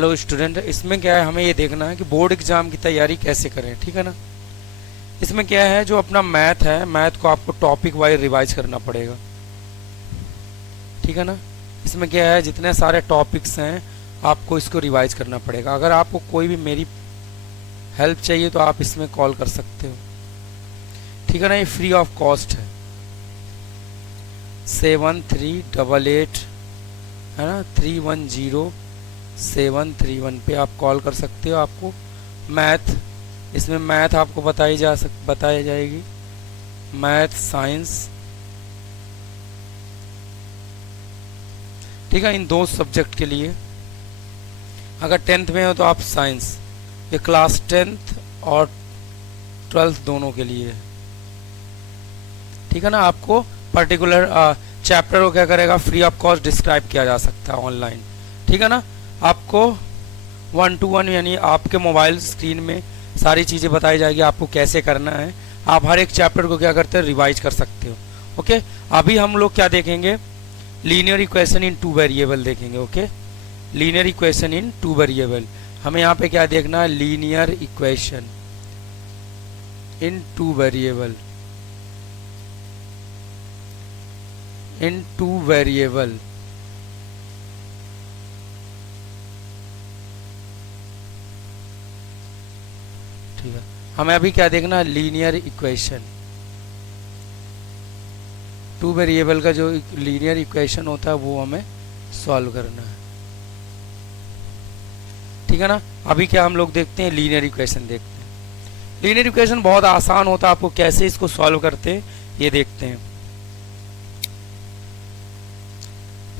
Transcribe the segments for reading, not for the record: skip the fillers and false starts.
Hello student, इसमें क्या है, हमें ये देखना है कि बोर्ड एग्जाम की तैयारी कैसे करें। ठीक है ना। इसमें क्या है, जो अपना मैथ है, मैथ को आपको टॉपिक वाइज रिवाइज करना पड़ेगा। ठीक है ना। इसमें क्या है, जितने सारे टॉपिक्स हैं आपको इसको रिवाइज करना पड़ेगा। अगर आपको कोई भी मेरी हेल्प चाहिए तो आप इसमें कॉल कर सकते हो। ठीक है ना। ये फ्री ऑफ कॉस्ट है। 7388 है ना 310731 पे आप कॉल कर सकते हो। आपको मैथ, इसमें मैथ आपको बताई जाएगी, मैथ साइंस। ठीक है। इन दो सब्जेक्ट के लिए, अगर 10th में हो तो आप साइंस, ये क्लास 10th और 12th दोनों के लिए है। ठीक है ना। आपको पर्टिकुलर चैप्टर को क्या करेगा, फ्री ऑफ कॉस्ट डिस्क्राइब किया जा सकता है ऑनलाइन। ठीक है ना। आपको 1 to 1 यानी आपके मोबाइल स्क्रीन में सारी चीज़ें बताई जाएगी, आपको कैसे करना है। आप हर एक चैप्टर को क्या करते हैं, रिवाइज कर सकते हो। ओके। अभी हम लोग क्या देखेंगे, लीनियर इक्वेशन इन 2 वेरिएबल देखेंगे। Okay. Linear equation in 2 variable, हमें यहाँ पे क्या देखना है, linear equation in 2 variable, in 2 variable. ठीक है। हमें अभी क्या देखना है, लीनियर इक्वेशन 2 वेरिएबल का जो लीनियर इक्वेशन होता है वो हमें सॉल्व करना है। ठीक है ना। अभी क्या हम लोग देखते हैं, लीनियर इक्वेशन देखते हैं। लीनियर इक्वेशन बहुत आसान होता है, आपको कैसे इसको सॉल्व करते हैं ये देखते हैं।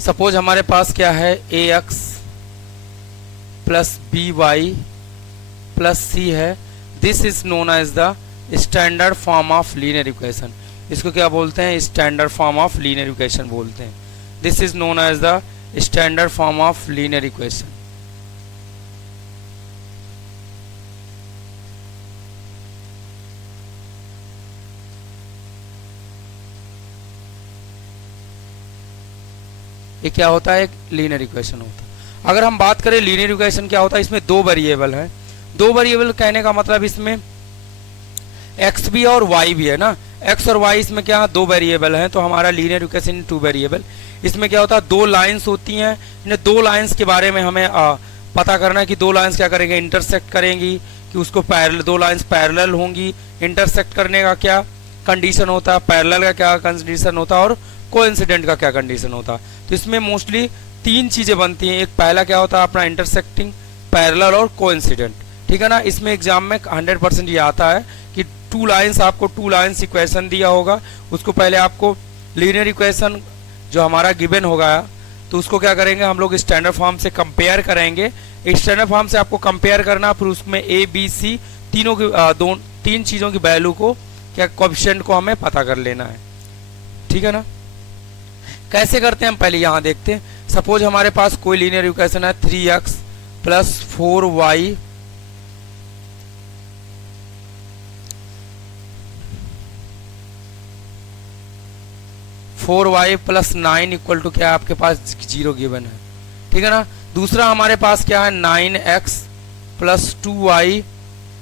सपोज हमारे पास क्या है, ax plus by plus c है। This is known as the standard form of linear equation. इसको क्या बोलते हैं, standard form of linear equation बोलते हैं। This is known as the standard form of linear equation. ये क्या होता है, एक लीनियर इक्वेशन होता है। अगर हम बात करें लीनियर इक्वेशन क्या होता है, इसमें 2 वेरिएबल है। 2 वेरिएबल कहने का मतलब इसमें x भी और y भी है ना। x और y इसमें क्या 2 वेरिएबल हैं, तो हमारा लीनियर इक्वेशन इन 2 वेरिएबल। इसमें क्या होता है, 2 लाइंस होती हैं। इन 2 लाइंस के बारे में हमें पता करना है कि 2 लाइंस क्या करेंगे, इंटरसेक्ट करेंगी, कि उसको पैरेलल, 2 लाइंस पैरेलल होंगी। इंटरसेक्ट करने का क्या कंडीशन होता है, पैरेलल का क्या कंडीशन होता है, और कोइंसिडेंट का क्या कंडीशन होता है। तो इसमें मोस्टली 3 चीजें बनती हैं। एक पहला क्या होता है अपना इंटरसेक्टिंग, पैरेलल और कोइंसिडेंट। ठीक है ना। इसमें एग्जाम में 100% ये आता है कि 2 लाइंस, आपको 2 लाइंस इक्वेशन दिया होगा, उसको पहले आपको लीनियर इक्वेशन जो हमारा गिवन होगा तो उसको क्या करेंगे हम लोग, स्टैंडर्ड फॉर्म से कंपेयर करेंगे। स्टैंडर्ड फॉर्म से आपको कंपेयर करना, फिर उसमें ए बी सी तीनों की 3 चीज़ों की वैल्यू को, क्या कोएफिशिएंट को हमें पता कर लेना है। ठीक है ना। कैसे करते हैं हम पहले यहाँ देखते हैं। सपोज हमारे पास कोई लीनियर इक्वेशन है 3x plus 4y plus 9 equal to क्या, आपके पास 0 गिवन है। ठीक है ना। दूसरा हमारे पास क्या है, 9x plus 2y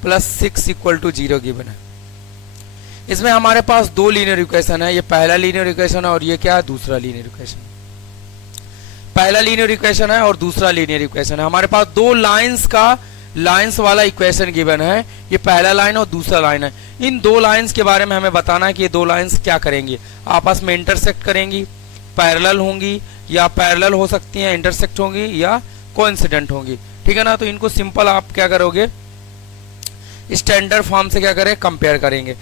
plus 6 equal to 0 given है। इसमें हमारे पास 2 लीनियर इक्वेशन है। ये पहला लीनियर इक्वेशन है और ये क्या है, दूसरा लीनियर इक्वेशन। पहला लीनियर इक्वेशन है और दूसरा लीनियर इक्वेशन है। हमारे पास 2 लाइंस का, लाइंस वाला इक्वेशन गिवन है। ये पहला लाइन और दूसरा लाइन है। इन 2 लाइंस के बारे में हमें बताना है कि ये 2 लाइंस क्या करेंगी, आपस में इंटरसेक्ट करेंगी, पैरेलल होंगी, या पैरेलल हो सकती हैं, इंटरसेक्ट होंगी, या कोइंसिडेंट होंगी। ठीक है ना। तो इनको सिंपल आप क्या करोगे, स्टैंडर्ड फॉर्म से क्या करें, कंपेयर करेंगे।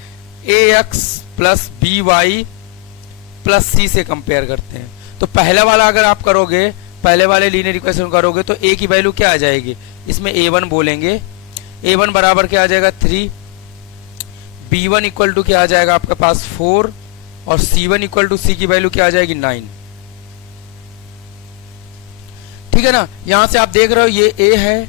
ax plus by plus c से कंपेयर करते हैं। तो पहला वाला अगर आप करोगे, पहले वाले लीनियर इक्वेशन करोगे तो a की वैल्यू क्या आ जाएगी, इसमें a1 बोलेंगे। a1 बराबर क्या आ जाएगा 3, b1 इक्वल टू क्या आ जाएगा आपके पास 4, और c1 इक्वल टू c की वैल्यू क्या आ जाएगी 9। ठीक है ना। यहां से आप देख रहे हो ये a है,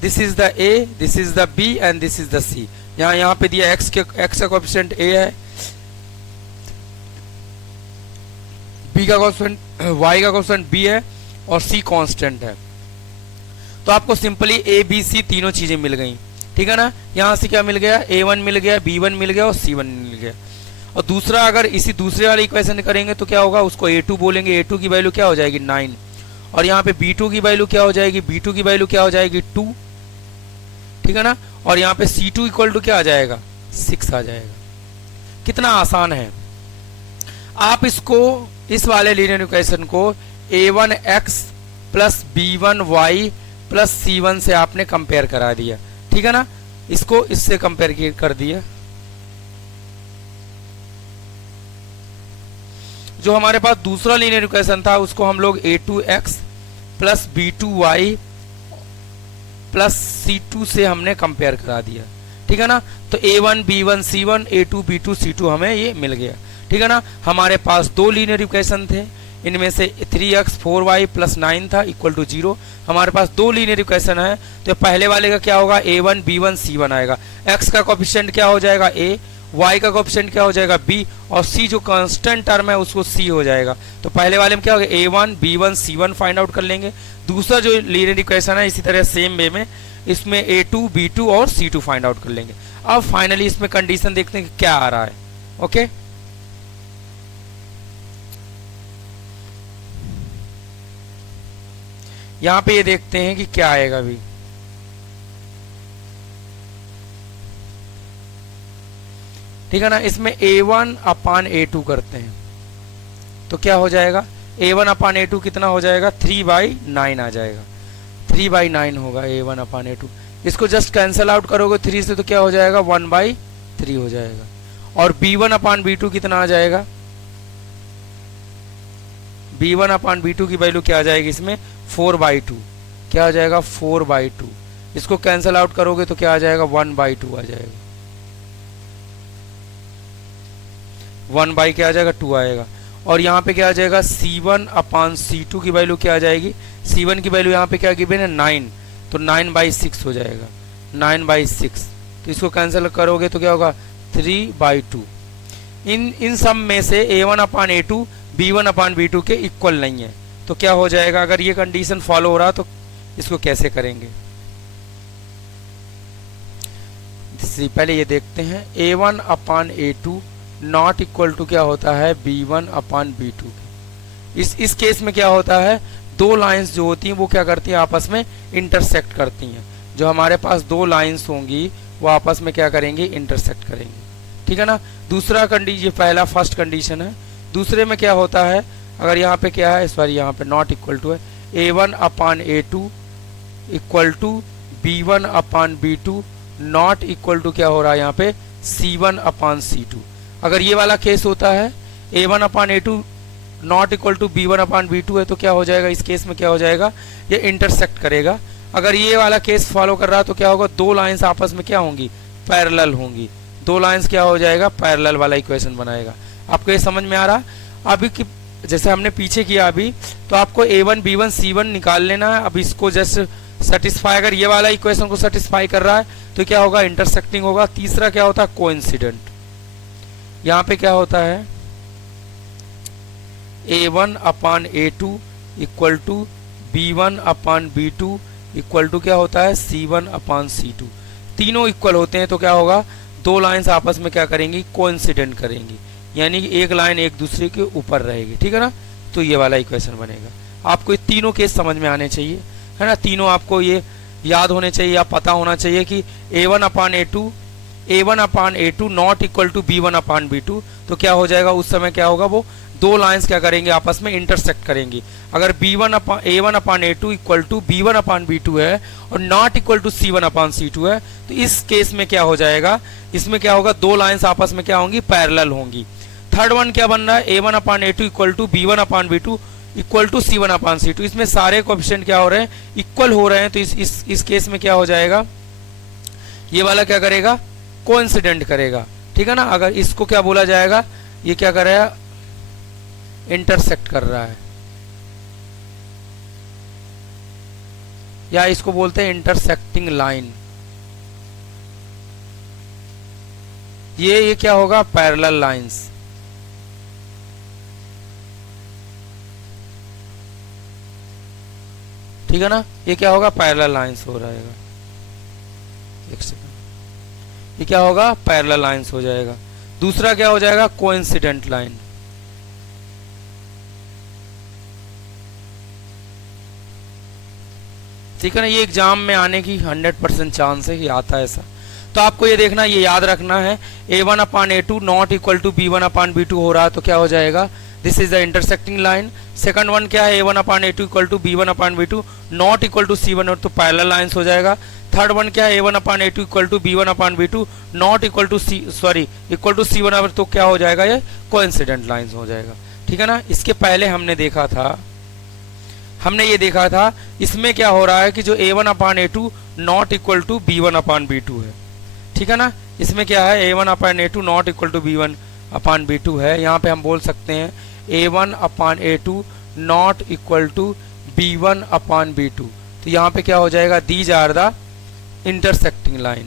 this is the a, this is the b and this is the c। यहाँ पे दिया x का कोएफिशिएंट a है, b का कोएफिशिएंट y का कोएफिशिएंट b है, और c कांस्टेंट है। तो आपको सिंपली ए बी सी तीनों चीजें मिल गई, ठीक है ना। यहाँ से क्या मिल गया, A1 मिल गया, B1 मिल गया और C1 मिल गया। और दूसरा अगर इसी दूसरे वाले इक्वेशन करेंगे तो क्या होगा, उसको A2 बोलेंगे, A2 की वैल्यू क्या हो जाएगी 9, और यहाँ पे B2 की वैल्यू क्या हो जाएगी, B2 की वैल्यू क्या हो जाएगी 2, ठीक है ना। और यहाँ पे C2 इक्वल टू क्या आ जाएगा 6 आ जाएगा। कितना आसान है। आप इसको इस वाले लीनियर इक्वेशन को A1x plus B1y plus C1 से आपने कंपेयर करा दिया, ठीक है ना। इसको इससे कंपेयर कर दिया। जो हमारे पास दूसरा लीनियर इक्वेशन था उसको हम लोग A2x plus B2y plus C2 से हमने कंपेयर करा दिया, ठीक है ना। तो A1 B1 C1 A2 B2 C2 हमें ये मिल गया, ठीक है ना। हमारे पास दो लीनियर इक्वेशन थे, इनमें से 3x 4y प्लस 9 था इक्वल टू 0। हमारे पास दो लीनियर इक्वेशन है, तो पहले वाले का क्या होगा A1 B1 C1 आएगा, x का कोएफिशिएंट क्या हो जाएगा A, y का कोएफिशिएंट क्या हो जाएगा B, और c जो कांस्टेंट टर्म है उसको c हो जाएगा। तो पहले वाले में क्या होगा A1 B1 C1 find out कर लेंगे। दूसरा जो लीनियर इक्वेशन है इसी तरह सेम वे में इसमें A2 B2 और C2 फाइंड आउट कर लेंगे। अब फाइनली इसमें कंडीशन देखते हैं कि क्या आ रहा है। ओके, यहां पे ये देखते हैं कि क्या आएगा अभी। ठीक है ना, इसमें A1 अपान A2 करते हैं तो क्या हो जाएगा, A1 अपान A2 कितना हो जाएगा 3/9 आ जाएगा, 3/9 होगा A1 अपान A2। इसको जस्ट कैंसिल आउट करोगे 3 से तो क्या हो जाएगा 1/3 हो जाएगा। और B1 अपान B2 कितना आ जाएगा, B1 अपान B2 की वैल्यू क्या आ जाएगी इसमें 4/2, क्या आ जाएगा 4/2। इसको कैंसिल आउट करोगे तो क्या आ जाएगा 1/2 आ जाएगा, 1 बाई क्या आ जाएगा 2 आएगा। और यहाँ पे क्या आ जाएगा C1 अपान C2 की वैल्यू क्या आ जाएगी, C1 की वैल्यू यहाँ पे क्या गिवन है 9, तो 9/6 हो जाएगा, 9/6। तो इसको कैंसिल करोगे तो क्या होगा 3/2। इन सब में से A1 upon A2 B1 upon B2 के इक्वल नहीं है, तो क्या हो जाएगा, अगर ये कंडीशन फॉलो हो रहा तो इसको कैसे करेंगे। पहले ये देखते हैं A1 upon A2 not equal to क्या होता है B1 अपान B2। इस केस में क्या होता है, दो लाइंस जो होती हैं वो क्या करती हैं आपस में इंटरसेक्ट करती हैं। जो हमारे पास दो लाइंस होंगी वो आपस में क्या करेंगी इंटरसेक्ट करेंगी, ठीक है ना। दूसरा कंडीशन, पहला फर्स्ट कंडीशन है। दूसरे में क्या होता है, अगर यहाँ पे क्या है, सॉरी यहाँ पे नॉट इक्वल टू है, A1 upon A2 equal to B1 upon B2 not equal to क्या हो रहा है यहाँ पे C1 अपान C2। अगर ये वाला केस होता है A1 upon A2 not equal to B1 upon B2 है तो क्या हो जाएगा, इस केस में क्या हो जाएगा ये इंटरसेक्ट करेगा। अगर ये वाला केस फॉलो कर रहा है तो क्या होगा, दो लाइंस आपस में क्या होंगी पैरेलल होंगी, दो लाइंस क्या हो जाएगा पैरेलल वाला इक्वेशन बनाएगा। आपको ये समझ में आ रहा। अभी की जैसे हमने पीछे किया अभी, तो आपको A1 B1 C1 निकाल लेना है। अब इसको जस्ट सेटिस्फाई, अगर ये वाला इक्वेशन को सेटिस्फाई कर रहा है तो क्या होगा इंटरसेक्टिंग होगा। तीसरा क्या होता है कोइंसिडेंट, यहाँ पे क्या होता है A1 upon A2 equal to B1 upon B2 equal to क्या होता है C1 अपान C2। तीनों इक्वल होते हैं तो क्या होगा, दो लाइंस आपस में क्या करेंगी कोइंसिडेंट करेंगी, यानी कि एक लाइन एक दूसरे के ऊपर रहेगी, ठीक है ना। तो ये वाला इक्वेशन बनेगा। आपको ये तीनों केस समझ में आने चाहिए, है ना। तीनों आपको ये याद होने चाहिए या पता होना चाहिए कि A1 upon A2 not equal to B1 upon B2। तो क्या हो जाएगा उस समय, क्या होगा वो दो लाइंस क्या करेंगे आपस में इंटरसेक्ट करेंगी। अगर A1 upon A2 equal to B1 upon B2 है और not equal to C1 upon C2 है तो इस केस में क्या हो जाएगा, इसमें क्या होगा दो लाइंस आपस में क्या होंगी पैरेलल होंगी। थर्ड वन क्या बन रहा है A1 upon A2 equal to B1 upon B2 equal to C1 upon C2। इसमें सारे कोएफिशिएंट क्या हो रहे हैं इक्वल हो रहे हैं, तो इस केस में क्या हो जाएगा, ये वाला क्या करेगा कोइंसिडेंट करेगा, ठीक है ना। अगर इसको क्या बोला जाएगा, ये क्या कर रहा है इंटरसेक्ट कर रहा है, या इसको बोलते हैं इंटरसेक्टिंग लाइन। ये क्या होगा पैरेलल लाइंस। ठीक है ना। ये क्या होगा, पैरेलल लाइंस हो जाएगा। एक सेकंड, ये क्या होगा, पैरेलल लाइंस हो जाएगा। दूसरा क्या हो जाएगा, कोइंसिडेंट लाइन। ठीक है ना, ये एग्जाम में आने की 100% चांस है कि आता है ऐसा। तो आपको ये देखना, ये याद रखना है, a1/a2 not equal to b1/b2 हो रहा है तो क्या हो जाएगा, this is the intersecting line. Second one क्या है, a1/a2 equal to b1/b2 not equal to c1 तो पैरेलल लाइंस हो जाएगा। थर्ड वन क्या है, a1/a2 equal to b1/b2 not equal to equal to c1 तो क्या हो जाएगा, ये कोइंसिडेंट लाइंस हो जाएगा। ठीक है ना। इसके पहले हमने ये देखा था इसमें क्या हो रहा है कि जो a1/a2 not equal to b1/b2 है। ठीक है ना, इसमें क्या है, a1/a2 not equal to b1/b2 है। यहाँ पे हम बोल सकते हैं a1/a2 not equal to b1/b2। तो यहाँ पे क्या हो जाएगा, these are the intersecting line,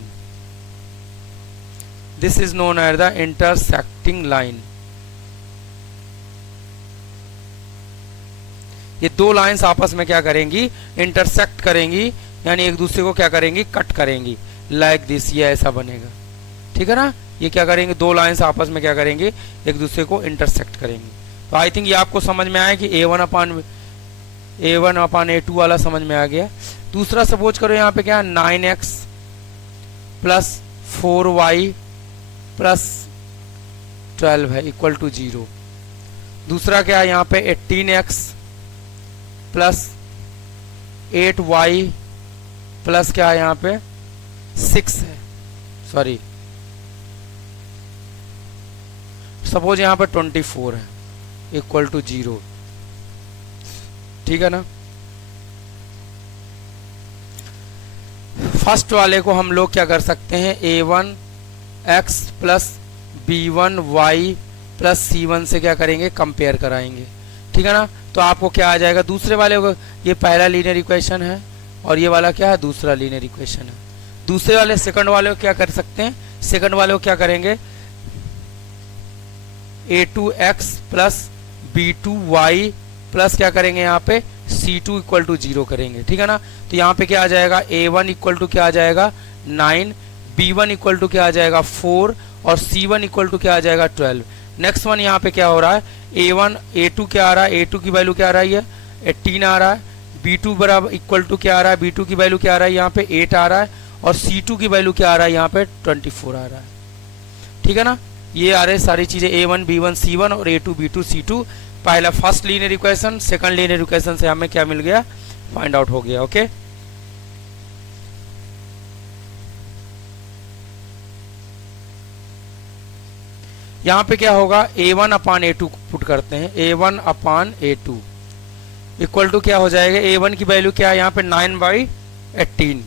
this is known as the intersecting line. ये दो लाइंस आपस में क्या करेंगी, इंटरसेक्ट करेंगी, यानी एक दूसरे को क्या करेंगी, कट करेंगी, लाइक दिस, ये ऐसा बनेगा। ठीक है ना, ये क्या करेंगे, दो लाइंस आपस में क्या करेंगे, एक दूसरे को इंटरसेक्ट करेंगे। तो आई थिंक ये आपको समझ में आया कि a1/a2 वाला समझ में आ गया। दूसरा सपोज करो यहाँ पे क्या 9x प्लस 4y प्लस 12 है इक्वल टू 0। दूसरा क्या है यहाँ पे 18x प्लस 8y प्लस क्या है यहाँ पे 6 है, सॉरी सपोज यहाँ पे 24 है इक्वल टू 0। ठीक है ना। फर्स्ट वाले को हम लोग क्या कर सकते हैं, a1x plus b1y plus c1 से क्या करेंगे, कंपेयर कराएंगे। ठीक है ना। तो आपको क्या आ जाएगा, दूसरे वाले को, ये पहला लीनियर इक्वेशन है और ये वाला क्या है, दूसरा लीनियर इक्वेशन है। दूसरे वाले सेकंड वाले को क्या कर सकते हैं, सेकंड वाले को क्या करेंगे, a2x प्लस b2y प्लस क्या करेंगे यहाँ पे c2 इक्वल टू 0 करेंगे। ठीक है ना। तो यहाँ पे क्या आ जाएगा, a1 इक्वल टू क्या आ जाएगा 9, b1 इक्वल टू क्या आ जाएगा 4 और c1 इक्वल टू क्या आ जाएगा 12। नेक्स्ट वन यहाँ पे क्या हो रहा है, a2 क्या आ रहा है, a2 की वैल्यू क्या आ रही है 18 आ रहा है, b2 बराबर इक्वल टू क्या आ रहा है, b2 की वैल्यू क्या आ रहा है यहाँ पे 8 आ रहा है और c2 की वैल्यू क्या आ रहा है यहाँ पे 24 आ रहा है। ठीक है ना। ये आ रहे सारी चीजें a1 b1 c1 और a2 b2 c2। पहला first linear equation, second linear equation से हमें क्या मिल गया, फाइंड आउट हो गया। ओके यहाँ पे क्या होगा, a1/a2 पुट करते हैं, a1/a2 इक्वल टू क्या हो जाएगा, a1 की वैल्यू क्या है यहाँ पे 9/18,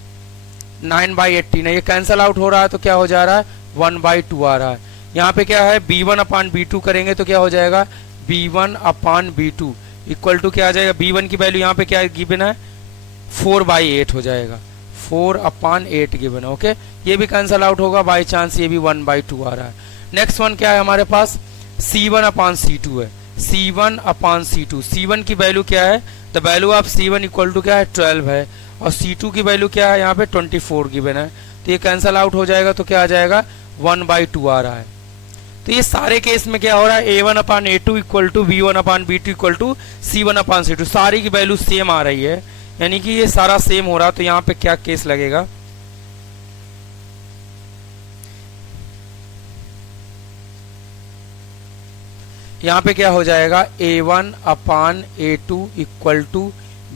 9/18 है, ये कैंसल आउट हो रहा है तो क्या हो जा रहा है 1/2 आ रहा है। यहाँ पे क्या है b1/b2 करेंगे तो क्या हो जाएगा b1/b2 इक्वल टू क्या आ जाएगा, b1 की वैल्यू यहाँ पे क्या गिवन है 4/8 हो जाएगा, 4/8 गिवन है। ओके, ये भी कैंसल आउट होगा, बाई चांस ये भी 1/2 आ रहा है। नेक्स्ट वन क्या है हमारे पास, c1/c2 है, c1/c2, c1 की वैल्यू क्या है, the value of c1 equal to क्या है 12 है और c2 की वैल्यू क्या है यहाँ पे 24 गिवन है। तो ये कैंसल आउट हो जाएगा तो क्या आ जाएगा 1/2 आ रहा है। तो ये सारे केस में क्या हो रहा है, a1/a2 equal to b1/b2 equal to c1/c2, सारी की वैल्यू सेम आ रही है, यानी कि ये सारा सेम हो रहा है। तो यहाँ पे क्या केस लगेगा, यहाँ पे क्या हो जाएगा a1/a2 equal to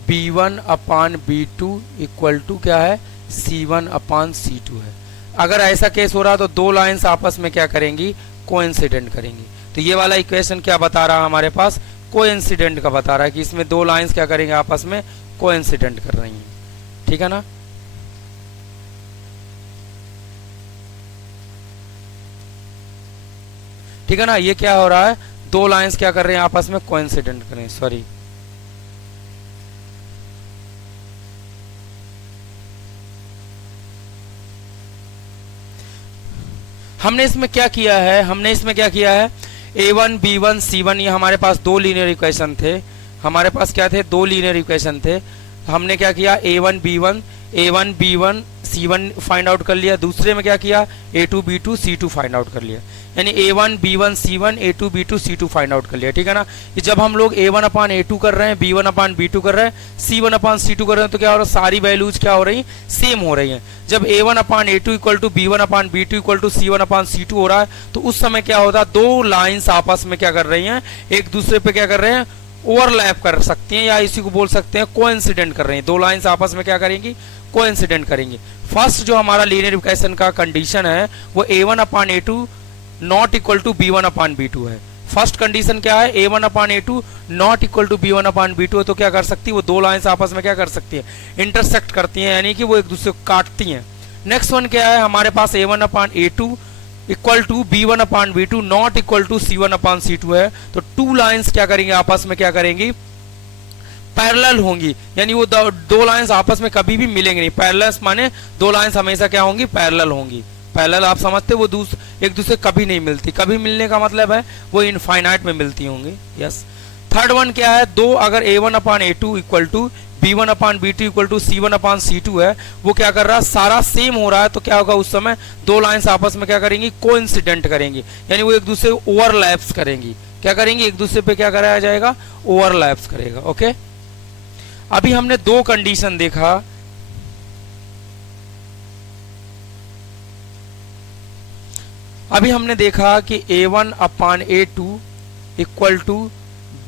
b1/b2 equal to क्या है c1/c2 है। अगर ऐसा केस हो रहा तो दो लाइंस आपस में क्या करेंगी, कोइंसिडेंट करेंगी। तो ये वाला इक्वेशन क्या बता रहा है हमारे पास, कोइंसिडेंट का बता रहा है कि इसमें दो लाइंस क्या करेंगे, आपस में कोइंसिडेंट कर रही हैं। ठीक है ना। ठीक है ना, ये क्या हो रहा है, दो लाइंस क्या कर रहे हैं, आपस में कोइंसिडेंट कर रहे हैं, सॉरी हमने इसमें क्या किया है, a1 b1 c1, ये हमारे पास दो लीनियर इक्वेशन थे, हमारे पास क्या थे, दो लीनियर इक्वेशन थे। हमने क्या किया, A1 B1 C1 find out कर लिया, दूसरे में क्या किया, A2 B2 C2 find out कर लिया, यानी A1 B1 C1 A2 B2 C2 find out कर लिया, ठीक है ना। ये जब हम लोग A1 अपान A2 कर रहे हैं, B1 अपान B2 कर रहे हैं, C1 अपान C2 कर रहे हैं, तो क्या हो रहा है, सारी वैल्यूज क्या हो रही हैं, सेम हो रही हैं। जब A1 upon A2 equal to B1 upon B2 equal to C1 upon C2 हो रहा है, तो उस समय क्या होता है, दो लाइन्स आपस में क्या कर रही हैं, एक दूसरे पे क्या कर रहे हैं, ओवरलैप कर सकती हैं, या इसी को बोल सकते हैं कोइंसिडेंट कर रही हैं। दो लाइंस आपस में क्या करेंगी, कोइंसिडेंट करेंगी। फर्स्ट जो हमारा लीनियर इक्वेशन का कंडीशन है वो A1 upon A2 not equal to B1 upon B2 है। फर्स्ट कंडीशन क्या है, A1 upon A2 not equal to B1 upon B2 है, तो क्या कर सकती है, वो दो लाइंस आपस में क्या कर सकती है, इंटरसेक्ट करती हैं, यानी कि वो एक दूसरे को काटती हैं। नेक्स्ट वन क्या है, हमारे पास A1 upon A2 equal to B1 upon B2 not equal to C1 upon C2 है, तो टू लाइंस क्या करेंगे, आपस में क्या करेंगी, पैरेलल होंगी, यानी वो दो लाइंस आपस में कभी भी मिलेंगे नहीं। पैरेलल माने दो लाइंस हमेशा क्या होंगी, पैरेलल होंगी। पैरेलल आप समझते, वो एक दूसरे कभी नहीं मिलती, कभी मिलने का मतलब है वो इनफाइनाइट में मिलती होंगी। यस। थर्ड वन क्या है, दो अगर A1 upon A2 equal to B1 upon B2 equal to C1 upon C2 है, वो क्या कर रहा है, सारा सेम हो रहा है, तो क्या होगा, उस समय दो लाइंस आपस में क्या करेंगी, कोइंसिडेंट करेंगी, यानी वो एक दूसरे ओवरलैप्स करेंगी। क्या करेंगी, एक दूसरे पे क्या कराया जाएगा, ओवरलैप्स करेगा। ओके, अभी हमने दो कंडीशन देखा, अभी हमने देखा कि A1 upon A2 equal to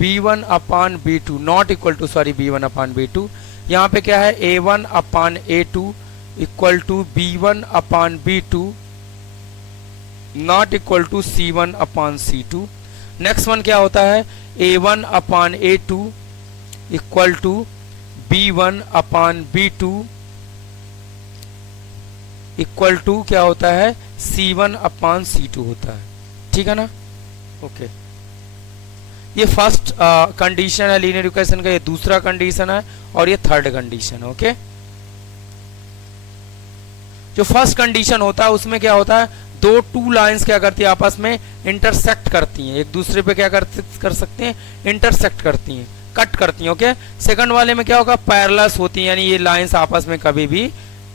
B1 upon B2 not equal to B1 upon B2। यहाँ पे क्या है, A1 upon A2 equal to B1 upon B2 not equal to C1 upon C2। Next one क्या होता है, A1 upon A2 equal to B1 upon B2 equal to क्या होता है, C1 अपान C2 होता है, ठीक है ना। ओके, ये फर्स्ट कंडीशन है लीनियर इक्वेशन का, ये दूसरा कंडीशन है और ये थर्ड कंडीशन है। ओके, जो फर्स्ट कंडीशन होता है उसमें क्या होता है, दो टू लाइंस क्या करती है, आपस में इंटरसेक्ट करती हैं, एक दूसरे पे क्या कर सकते हैं, इंटरसेक्ट करती हैं, कट करती हैं। ओके, सेकंड वाले में क्या होगा, पैरेलल्स होती हैं, यानी ये लाइंस आपस में कभी भी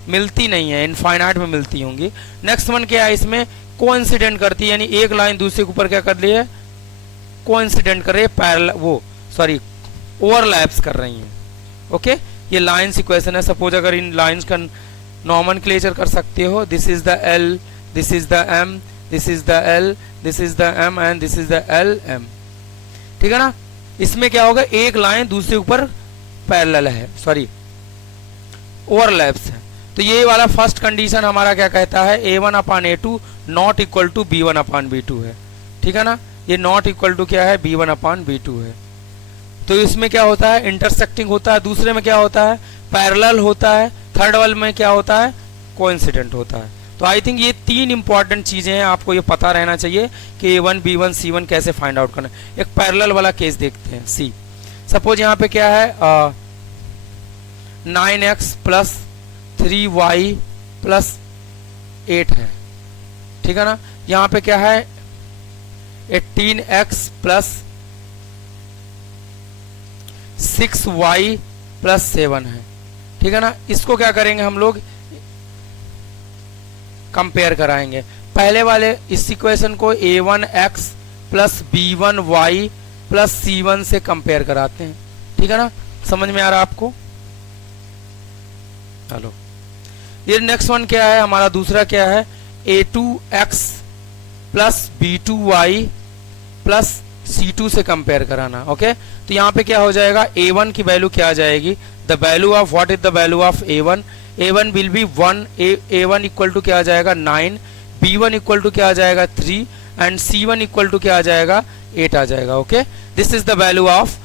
मिलती नहीं है, इनफाइनाइट में मिलती होंगी। नेक्स्ट वन क्या है, इसमें कोइंसिडेंट करती है, यानी एक लाइन दूसरे के ऊपर क्या कर रही है, कोइंसिडेंट कर रही है, पैरेलल ओवरलैप्स कर रही हैं। ओके, ये लाइंस इक्वेशन है। सपोज अगर इन लाइंस का नॉमेनक्लेचर कर सकते हो, this is the L, this is the M, this is the L, this is the M and this is the L M, ठीक है ना। इसमें क्या होगा, एक लाइन दूसरे ऊपर पैरेलल है, ओवरलैप्स है। तो ये वाला फर्स्ट कंडीशन हमारा क्या कहता है, A1 upon A2 not equal to B1 upon B2 है, ठीक है ना। ये नॉट इक्वल टू क्या है, B1 अपान B2 है। तो इसमें क्या होता है, इंटरसेक्टिंग होता है, दूसरे में क्या होता है, पैरेलल होता है, थर्ड वाले में क्या होता है, कोइंसिडेंट होता है। तो आई थिंक ये तीन इंपॉर्टेंट चीजें हैं, आपको ये पता रहना चाहिए कि A1 B1 C1 कैसे फाइंड आउट करना है। एक पैरेलल वाला केस देखते हैं, सी सपोज यहाँ पे क्या है, 9x प्लस 3y प्लस 8 है, ठीक है ना। यहाँ पे क्या है, 18x प्लस 6y प्लस 7 है, ठीक है ना। इसको क्या करेंगे हम लोग, कंपेयर कराएंगे। पहले वाले इस इक्वेशन को A1x plus B1y plus C1 से कंपेयर कराते हैं, ठीक है ना। समझ में आ रहा है आपको, चलो। ये नेक्स्ट वन क्या है, हमारा दूसरा क्या है, A2x plus B2y plus C2 से कंपेयर कराना। ओके, तो यहाँ पे क्या हो जाएगा, A1 की वैल्यू क्या आ जाएगी, the value of, what is the value of A1, A1 will be 1, A1 equal to क्या आ जाएगा 9, B1 इक्वल टू क्या आ जाएगा 3 एंड C1 इक्वल टू क्या आ जाएगा 8 आ जाएगा। Okay, this is the value of,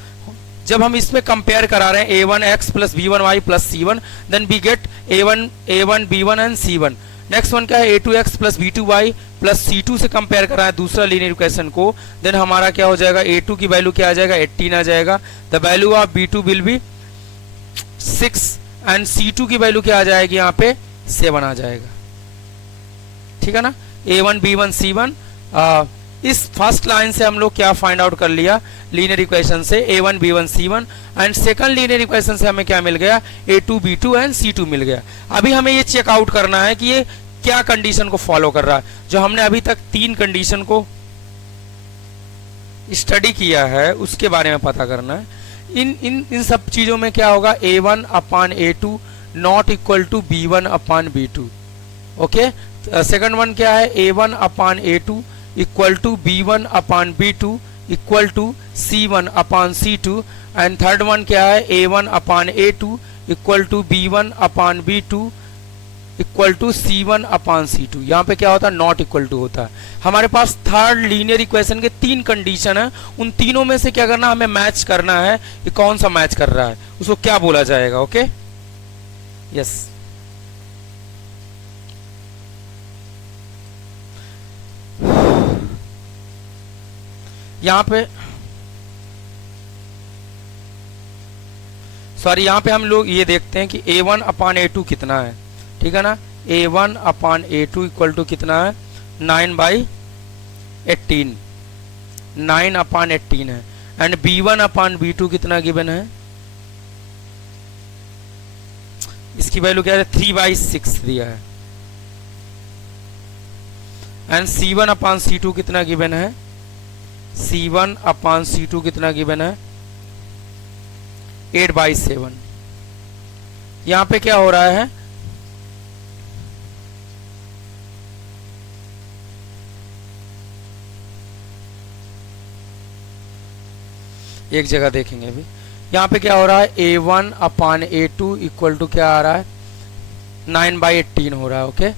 जब हम इसमें कंपेयर करा रहे हैं A1x plus B1y plus C1, then we get A1 B1 and C1। Next one क्या है, A2x plus B2y plus C2 से कंपेयर करा है दूसरा लीनियर इक्वेशन को, देन हमारा क्या हो जाएगा, A2 की वैल्यू क्या आ जाएगा 18 आ जाएगा, the value of B2 will be 6 and C2 की वैल्यू क्या आ जाएगी, यहाँ पे 7 आ जाएगा, ठीक है ना। A1 B1 C1 इस फर्स्ट लाइन से हम लोग क्या फाइंड आउट कर लिया लीनियर इक्वेशन से, a1 b1 c1, and second linear equation से हमें क्या मिल गया, a2 b2 एंड c2 मिल गया। अभी हमें ये चेक आउट करना है कि ये क्या कंडीशन को फॉलो कर रहा है। जो हमने अभी तक 3 कंडीशन को स्टडी किया है उसके बारे में पता करना है। इन सब चीजों में क्या होगा, a1 upon a2 not equal to b1 upon b2। Okay, second one क्या है, a1 upon a2 equal to b1 upon b2 equal to c1 upon c2, and third one क्या है, a1 upon a2 equal to b1 upon b2 equal to c1 upon c2। यहाँ पे क्या होता है, not equal to होता है। हमारे पास थर्ड लीनियर इक्वेशन के 3 कंडीशन है, उन तीनों में से क्या करना, हमें मैच करना है कि कौन सा मैच कर रहा है, उसको क्या बोला जाएगा। Okay, yes. यहाँ पे हम लोग ये देखते हैं कि a1 अपान a2 कितना है, ठीक है ना। a1 upon a2 equal to कितना है, 9/18, 9 अपान 18 है। एंड b1 अपान b2 कितना गिवन है, इसकी वैल्यू क्या है, 3/6 दिया है। एंड c1 अपान c2 कितना गिवन है, c1 अपान c2 कितना गिवन है, 8/7। यहां पे क्या हो रहा है, एक जगह देखेंगे अभी। यहां पे क्या हो रहा है, a1 upon a2 equal to क्या आ रहा है, 9/18 हो रहा है। ओके,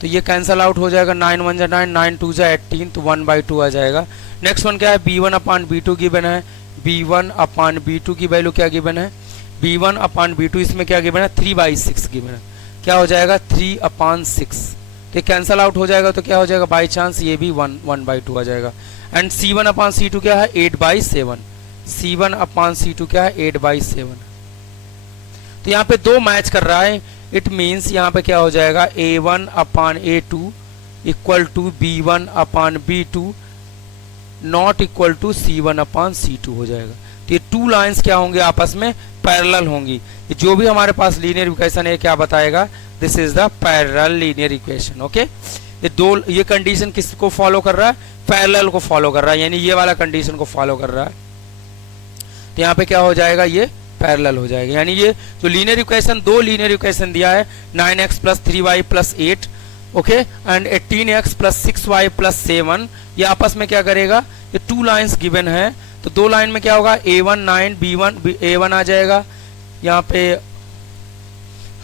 तो ये कैंसल आउट हो जाएगा, 9 1 जा 9, 9 2 जा 18, तो 1/2 आ जाएगा। नेक्स्ट वन क्या है, b1 अपान b2 गिवन है, b1 अपान b2 की वैल्यू क्या गिवन है, b1 अपान b2 इसमें क्या गिवन है, 3/6 गिवन है। क्या हो जाएगा, 3/6, तो कैंसल आउट हो जाएगा, तो क्या हो जाएगा, बाई चांस ये भी 1/2 आ जाएगा। एंड c1 अपान c2 क्या है, 8/7, c1 अपान c2 क्या है, 8/7। तो यहाँ पे 2 मैच कर रहा है, इट मीन्स यहाँ पे क्या हो जाएगा, a1 upon a2 equal to b1 upon b2 not equal to c1 upon c2 हो जाएगा। तो ये 2 लाइंस क्या होंगे, आपस में पैरेलल होंगी। जो भी हमारे पास लीनियर इक्वेशन है क्या बताएगा, this is the parallel linear equation. Okay, ये कंडीशन किसको फॉलो कर रहा है, पैरेलल को फॉलो कर रहा है, यानी ये वाला कंडीशन को फॉलो कर रहा है। तो यहाँ पे क्या हो जाएगा, ये पैरेलल हो जाएगा। यानी ये जो लीनियर इक्वेशन, 2 लीनियर इक्वेशन दिया है, 9x plus 3y plus 8, okay, and 18x plus 6y plus 7, ये आपस में क्या करेगा, ये 2 लाइंस गिवन है। तो 2 लाइन में क्या होगा, a1 9 b1 a1 आ जाएगा, यहाँ पे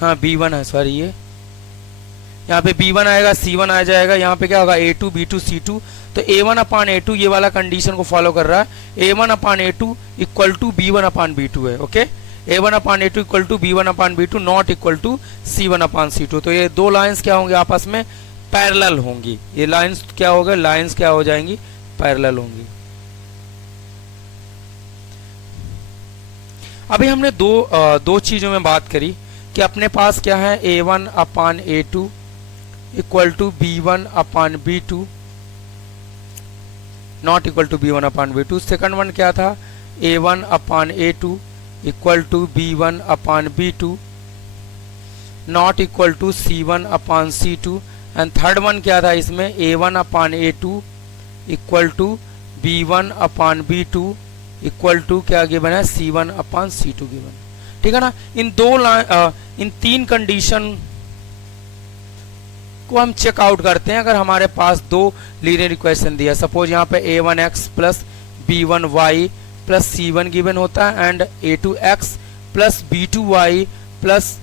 हाँ b1 है, सॉरी, ये यहाँ पे b1 आएगा, c1 आ जाएगा, यहाँ पे क्या होगा, a2 b2 c2। तो a1 अपान a2 ये वाला कंडीशन को फॉलो कर रहा है, a1 upon a2 equal to b1 upon b2 है। Okay, a1 upon a2 equal to b1 upon b2 not equal to c1 upon c2। तो ये 2 लाइंस क्या होंगे, आपस में पैरेलल होंगी। ये लाइंस क्या हो गए, लाइंस क्या हो जाएंगी, पैरेलल होंगी। अभी हमने दो चीजों में बात करी कि अपने पास क्या है, a1 upon a2 equal to b1 upon b2 not equal to b1 upon b2। Second one क्या था, a1 upon a2 equal to b1 upon b2 not equal to c1 upon c2। And third one क्या था इसमें, a1 upon a2 equal to b1 upon b2 equal to क्या given है, c1 upon c2 given. ठीक है ना। इन 3 condition को हम चेक आउट करते हैं। अगर हमारे पास 2 लीनियर इक्वेशन दिया, सपोज यहाँ पे a1x plus b1y plus c1 given होता है and a2x plus b2y plus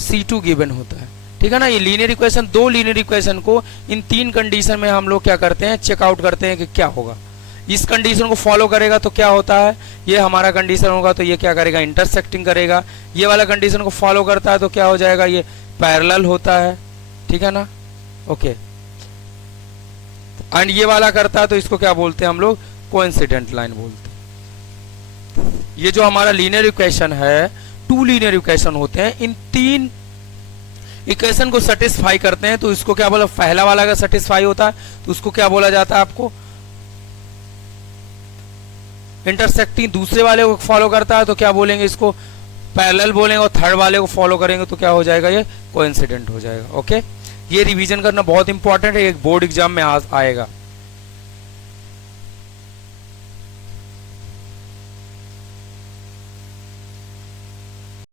c2 given होता है। ठीक है ना। ये लीनियर इक्वेशन, 2 लीनियर इक्वेशन को इन 3 कंडीशन में हम लोग क्या करते हैं, चेक आउट करते हैं कि क्या होगा। इस कंडीशन को फॉलो करेगा तो क्या होता है, ये हमारा कंडीशन होगा तो ये क्या करेगा, इंटरसेक्टिंग करेगा। ये वाला कंडीशन को फॉलो करता है तो क्या हो जाएगा, ये पैरेलल होता है। ठीक है ना। ओके, एंड ये वाला करता है तो इसको क्या बोलते हैं हम लोग, कोइंसिडेंट लाइन बोलते हैं। ये जो हमारा लीनियर इक्वेशन है, 2 लीनियर इक्वेशन होते हैं। इन 3 इक्वेशन को सेटिस्फाई करते हैं तो इसको क्या बोला, पहला वाला अगर सेटिस्फाई होता है तो उसको क्या बोला जाता है आपको, इंटरसेक्टिंग दूसरे वाले को फॉलो करता है तो क्या बोलेंगे इसको, पैरेलल बोलेंगे, और थर्ड वाले को फॉलो करेंगे तो क्या हो जाएगा, ये कोइंसिडेंट हो जाएगा। ओके, ये रिवीजन करना बहुत इंपॉर्टेंट है, एक बोर्ड एग्जाम में आएगा।